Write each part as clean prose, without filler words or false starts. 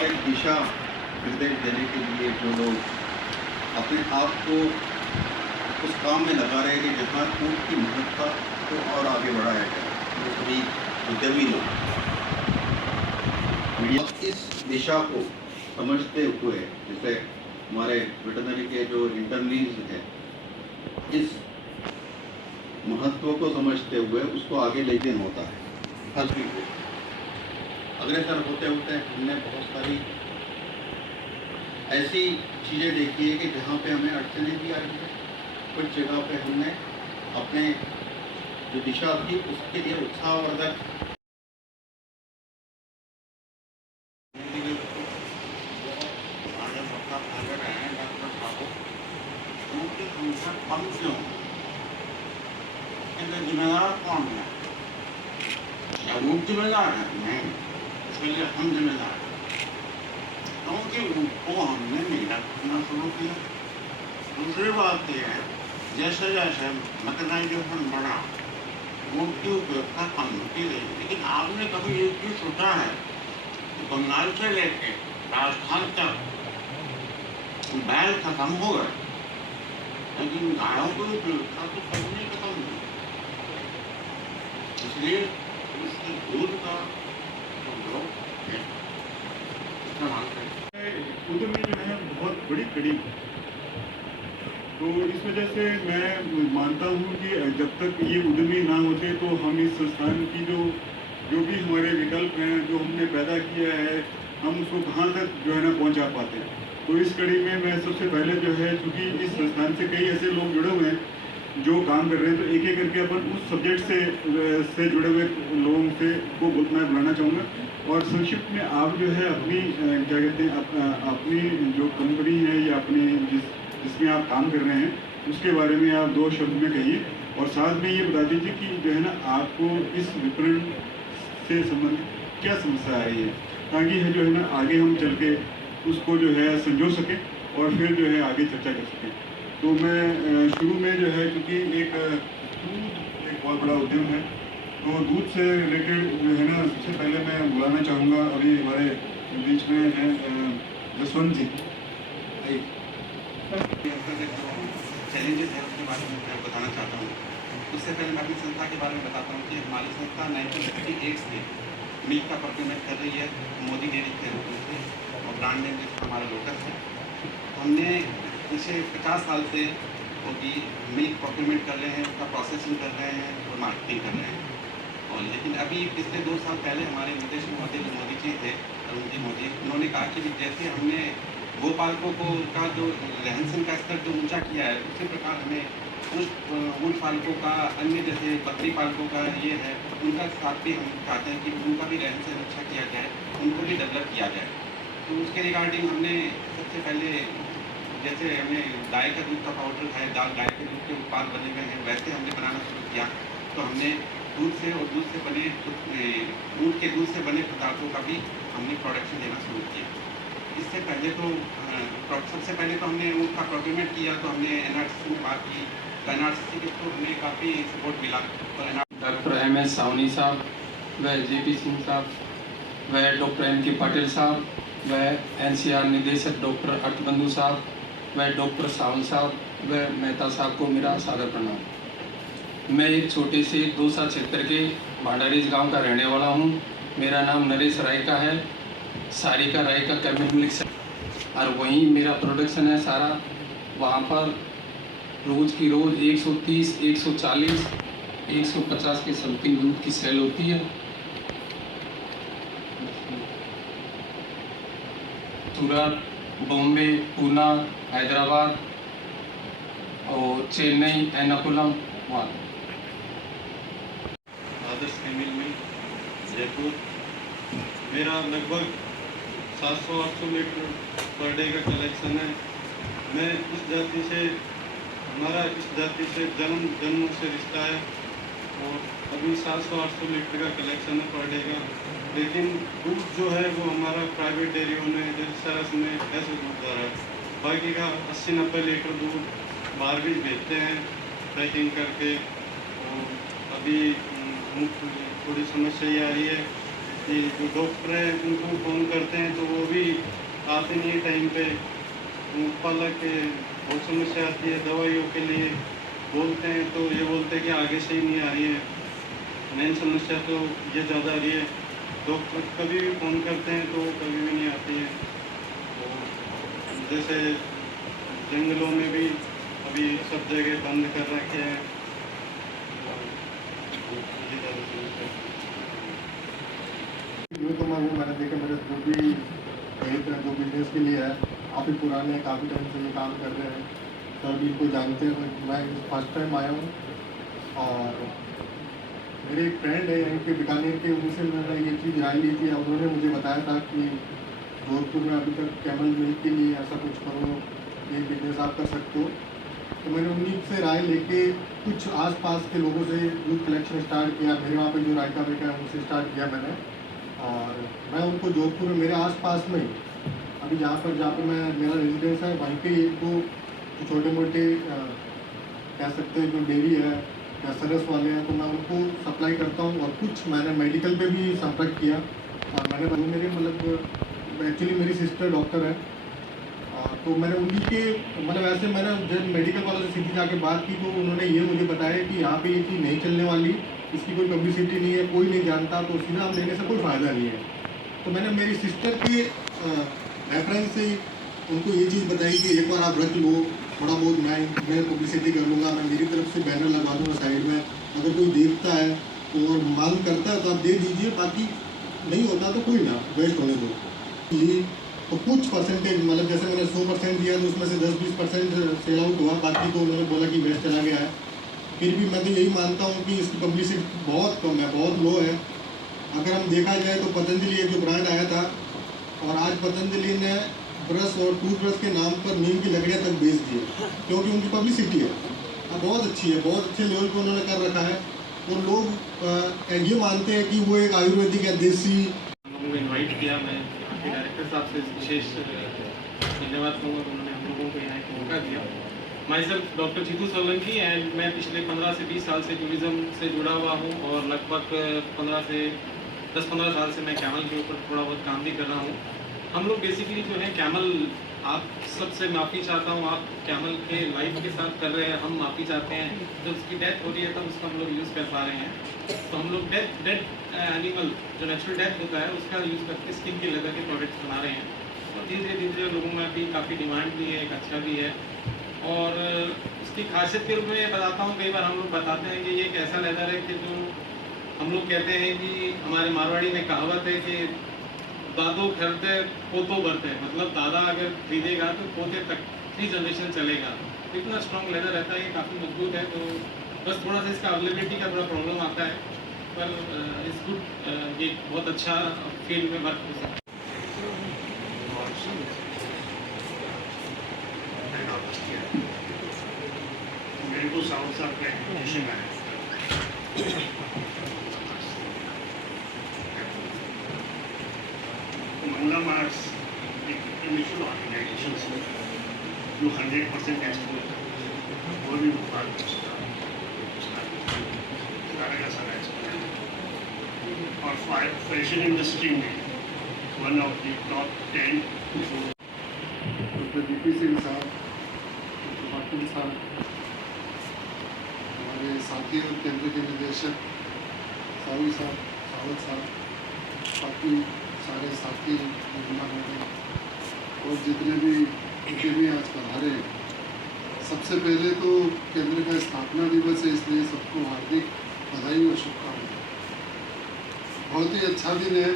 और एक दिशा निर्देश देने के लिए जो लोग अपने आप को उस काम में लगा रहे हैं कि जहाँ ऊँट की महत्ता को और आगे बढ़ाया जाए, वो सभी उद्यमी लोग मीडिया इस दिशा को समझते हुए, जैसे हमारे वेटरनरी के जो इंटर्नीज हैं, इस महत्व को समझते हुए उसको आगे ले जाना होता है। हर चीज़ को अग्रसर होते होते हमने बहुत सारी ऐसी चीज़ें देखी है कि जहाँ पे हमें अड़चनें भी आई हैं। कुछ जगह पे हमने अपने जो दिशा थी उसके लिए उत्साहवर्धक कम क्यों, जिम्मेदार कौन है? या वो जिम्मेदार है? नहीं, इसके लिए हम जिम्मेदार हैं, क्योंकि उनको हमने मेहनत करना शुरू किया। दूसरी बात यह है, जैसे जैसे मैकेनाइजेशन बढ़ा, उनकी उपयोगिता कम होती गई। लेकिन आपने कभी ये चीज सोचा है कि बंगाल से लेके राजस्थान तक बैल खत्म हो गए, लेकिन गायों की उपयोगिता तो कभी नहीं खत्म हुई। इसलिए इसके दूध का इस्तेमाल करें। उधर में जो है बहुत बड़ी कड़ी है, तो इस वजह से मैं मानता हूँ कि जब तक ये उद्यमी ना होते तो हम इस संस्थान की जो भी हमारे विकल्प हैं, जो हमने पैदा किया है, हम उसको कहाँ तक जो है ना पहुँचा पाते हैं। तो इस कड़ी में मैं सबसे पहले जो है, चूँकि इस संस्थान से कई ऐसे लोग जुड़े हुए हैं जो काम कर रहे हैं, तो एक एक करके अपन उस सब्जेक्ट से जुड़े हुए लोगों से को मैं बुलाना चाहूँगा। और संक्षिप्त में आप जो है अपनी क्या कहते हैं अपनी जो कंपनी है या अपनी जिसमें आप काम कर रहे हैं उसके बारे में आप 2 शब्द में कहिए, और साथ में ये बता दीजिए कि जो है ना आपको इस विपणन से संबंधित क्या समस्या आ रही है, ताकि जो है ना आगे हम चल के उसको जो है संजो सकें और फिर जो है आगे चर्चा कर सकें। तो मैं शुरू में जो है, क्योंकि एक दूध एक बहुत बड़ा उद्यम है, तो दूध से रिलेटेड जो है ना सबसे पहले मैं बुलाना चाहूँगा, अभी हमारे बीच में हैं जसवंत जी। चैलेंजेस है उसके बारे में मैं बताना चाहता हूँ। उससे पहले मैं अपनी संस्था के बारे में बताता हूँ कि हमारी संस्था 1958 से मिल्क का प्रोक्योरमेंट कर रही है मोदी डेयरी के रूप में, और ब्रांड नेम जिसका हमारा लोटस है। हमने पिछले 50 साल से होगी मिल्क प्रोक्योरमेंट कर रहे हैं, उसका प्रोसेसिंग कर रहे हैं और मार्केटिंग कर रहे हैं। और लेकिन अभी पिछले 2 साल पहले हमारे विदेश महोदय जो मोदी जी थे, अरुण जी मोदी, उन्होंने कहा कि जैसे हमने गोपालकों को का जो रहन सहन का स्तर जो ऊंचा किया है, उसी प्रकार हमें उस ऊँट पालकों का, अन्य जैसे बकरी पालकों का ये है, उनका साथ भी हम चाहते हैं कि उनका भी रहन सहन अच्छा किया जाए, उनको भी डेवलप किया जाए। तो उसके रिगार्डिंग हमने सबसे पहले, जैसे हमें गाय का दूध का पाउडर है, गाय के दूध के उत्पाद बने हुए हैं, वैसे हमने बनाना शुरू किया। तो हमने दूध से और दूध से बने ऊँट के दूध से बने पदार्थों का भी हमने प्रोडक्शन देना शुरू किया। इससे पहले तो सबसे पहले तो हमने उसका प्रोक्योरमेंट किया, तो हमने एनआरसीसी में बात की, तो एनआरसीसी के थ्रू हमें काफ़ी सपोर्ट मिला। तो डॉक्टर MS सावनी साहब, व JP सिंह साहब, व डॉक्टर MK पाटिल साहब, व NCR निदेशक डॉक्टर अटबंधु साहब, व डॉक्टर सावल साहब, व मेहता साहब को मेरा सादर प्रणाम। मैं एक छोटे से दोसा क्षेत्र के भांडारीज गांव का रहने वाला हूं। मेरा नाम नरेश राय का है, सारिका राय का कैबिनेट मिल्क से, और वहीं मेरा प्रोडक्शन है सारा। वहाँ पर रोज़ की रोज़ 130, 140, 150 के समथिंग दूध की सेल होती है। सूरत, बॉम्बे, पूना, हैदराबाद और चेन्नई, एर्नाकुलम, वहाँ आदर्श मिल में जयपुर। मेरा लगभग 700-800 लीटर पर डे का कलेक्शन है। मैं इस जाति से, हमारा इस जाति से जन्म से रिश्ता है, और अभी 700-800 लीटर का कलेक्शन है पर डे का। लेकिन दूध जो है वो हमारा प्राइवेट डेयरियों में, सरस में ऐसे दूध आ रहा है। बाकी का 80-90 लीटर दूध बाहर भी भेजते हैं पैकिंग करके। और अभी थोड़ी समस्या ये आ रही है कि जो डॉक्टर हैं उनको फ़ोन करते हैं तो वो भी आते नहीं है टाइम पे, पालक के बहुत समस्या आती है। दवाइयों के लिए बोलते हैं तो ये बोलते हैं कि आगे से ही नहीं आ रही है। मेन समस्या तो ये ज़्यादा आ रही है। डॉक्टर कभी भी फ़ोन करते हैं तो कभी भी नहीं आती है। तो जैसे जंगलों में भी अभी सब जगह बंद कर रखे हैं। ये ज़्यादा समस्या है। यूँ तो मैं मैंने देखा मेरे जो भी जो बिजनेस के लिए है, काफ़ी पुराने हैं, काफ़ी टाइम से ये काम कर रहे हैं, सभी इनको जानते हैं। मैं फर्स्ट टाइम आया हूँ और मेरे एक फ्रेंड है यहीं के बीकानेर के, उनसे मैंने ये चीज़ राय ली थी। उन्होंने मुझे बताया था कि जोधपुर में अभी तक कैमल मिल्क के लिए ऐसा कुछ करो, ये बिजनेस आप कर सकते हो। तो मैंने उन्हीं से राय लेके कुछ आसपास के लोगों से दूध कलेक्शन स्टार्ट किया। मेरे वहाँ पे जो रायका बेका है उनसे स्टार्ट किया मैंने, और मैं उनको जोधपुर में मेरे आसपास में अभी जहाँ पर मैं मेरा रेजिडेंस है वहीं पे एक दो छोटे मोटे कह सकते हैं जो डेयरी है या सरस वाले हैं, तो मैं उनको सप्लाई करता हूँ। और कुछ मैंने मेडिकल पे भी संपर्क किया। मैंने मेरे मतलब एक्चुअली मेरी सिस्टर डॉक्टर है, तो मैंने उन्हीं के मतलब ऐसे मैंने जब मेडिकल वालों से सीधी जाके बात की तो उन्होंने ये मुझे बताया कि यहाँ पे ये चीज़ नहीं चलने वाली, इसकी कोई पब्लिसिटी नहीं है, कोई नहीं जानता, तो सीधा हम लेने से कोई फ़ायदा नहीं है। तो मैंने मेरी सिस्टर के रेफरेंस से उनको ये चीज़ बताई कि एक बार आप रख लो, थोड़ा बहुत मैं पब्लिसिटी कर लूँगा, मैं मेरी तरफ से बैनर लगा दूँगा साइड में, अगर कोई देखता है तो और मांग करता है तो आप दे दीजिए, बाकी नहीं होता तो कोई ना, वेस्ट होने दो। ये तो कुछ परसेंटेज मतलब जैसे मैंने 100% दिया तो उसमें से 10-20% सेल आउट हुआ, बाकी तो उन्होंने बोला कि वेस्ट चला गया है। फिर भी मैं तो यही मानता हूँ कि इसकी पब्लिसिटी बहुत कम है, बहुत लो है। अगर हम देखा जाए तो पतंजलि एक जो ब्रांड आया था, और आज पतंजलि ने ब्रश और टूथब्रश के नाम पर नीम की लकड़ियाँ तक बेच दी है, क्योंकि उनकी पब्लिसिटी है बहुत अच्छी है, बहुत अच्छे लेवल पर उन्होंने कर रखा है। और लोग ये मानते हैं कि वो एक आयुर्वेदिक या देसी। हम लोगों को इन्वाइट किया, मैं आपके डायरेक्टर साहब से विशेष धन्यवाद कहूँगा कि उन्होंने हम लोगों को यहाँ एक मौका दिया। Myself doctor Jitu Solanki and मैं पिछले 15 से 20 साल से टूरिज़्म से जुड़ा हुआ हूँ, और लगभग 10-15 साल से मैं कैमल के ऊपर थोड़ा बहुत काम भी कर रहा हूँ। हम लोग बेसिकली जो है कैमल, आप सबसे माफ़ी चाहता हूँ, आप कैमल के लाइफ के साथ कर रहे हैं, हम माफ़ी चाहते हैं। जब उसकी डेथ हो रही है तब उसका हम लोग यूज़ कर पा रहे हैं। तो हम लोग डेड एनिमल जो नेचुरल डेथ होता है उसका यूज़ करके स्किन के लेदर के प्रोडक्ट्स बना रहे हैं। और धीरे धीरे लोगों में अभी काफ़ी डिमांड भी है, एक अच्छा भी है। और उसकी खासियत के रूप में ये बताता हूँ, कई बार हम लोग बताते हैं कि ये एक ऐसा लेदर है कि जो हम लोग कहते हैं कि हमारे मारवाड़ी में कहावत है कि दादो खरीदे पोतो बरते, मतलब दादा अगर खरीदेगा तो पोते तक 3 जनरेशन चलेगा। तो इतना स्ट्रॉन्ग लेदर रहता है, ये काफ़ी मजबूत है। तो बस थोड़ा सा इसका अवेलेबिलिटी का थोड़ा प्रॉब्लम आता है, पर इस गुड, ये बहुत अच्छा फील्ड में वर्क हो सकता है। मेरे को साउथ साहब का एजुकेशन है, मंगला मार्ट्स एक इंटरनेशनल ऑर्गेनाइजेशन से जो 100% एक्सपोर्ट और भी उत्पाद सारा का सारा एक्सपोर्ट, और फैशन इंडस्ट्री में one of the top 10। Doctor DP Singh साहब, डॉक्टर पाटिल साहब, हमारे साथी और केंद्र के निदेशक साहू साहब, सावत साहब, बाकी सारे साथी और जितने भी आज पधारे, सबसे पहले तो केंद्र का स्थापना दिवस है, इसलिए सबको हार्दिक बधाई और शुभकामनाएं। बहुत ही अच्छा दिन है,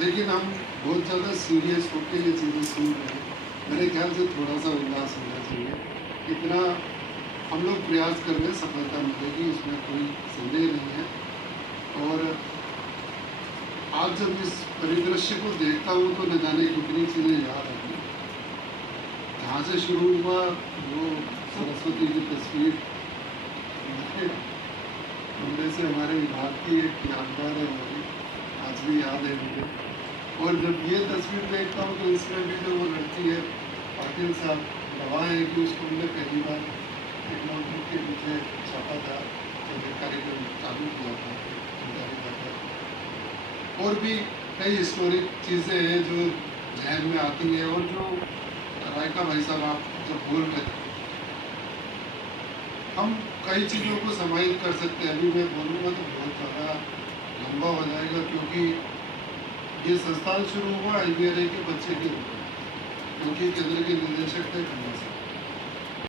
लेकिन हम बहुत ज़्यादा सीरियस होकर ये चीज़ें सुन रहे हैं। मेरे ख्याल से थोड़ा सा उल्लास होना चाहिए। इतना हम लोग प्रयास कर रहे हैं, सफलता मिलेगी, इसमें कोई संदेह नहीं है। और आज जब इस परिदृश्य को देखता हूँ तो न जाने कितनी चीज़ें याद आती। जहाँ से शुरू हुआ वो सरस्वती की तस्वीर, उनमें से हमारे विभाग की एक यादगार है, हमारी आज भी याद है मुझे। और जब ये तस्वीर देखता हूँ तो इसमें भी जो वो लड़की है, पाटिल साहब गवाह है कि उसको हमने पहली बार एक नोटबुक के पीछे छापा था, जब एक कार्यक्रम चालू किया था। और भी कई हिस्टोरिक चीज़ें हैं जो जहन में आती है। और जो रायका भाई साहब आप जब बोल रहे थे, हम कई चीज़ों को समाहित कर सकते हैं। अभी मैं बोलूँगा तो बहुत ज़्यादा लंबा हो जाएगा, क्योंकि ये संस्थान शुरू हुआ IBRA के बच्चे के रूप में, क्योंकि केंद्र के निदेशक थे खन्ना साहब।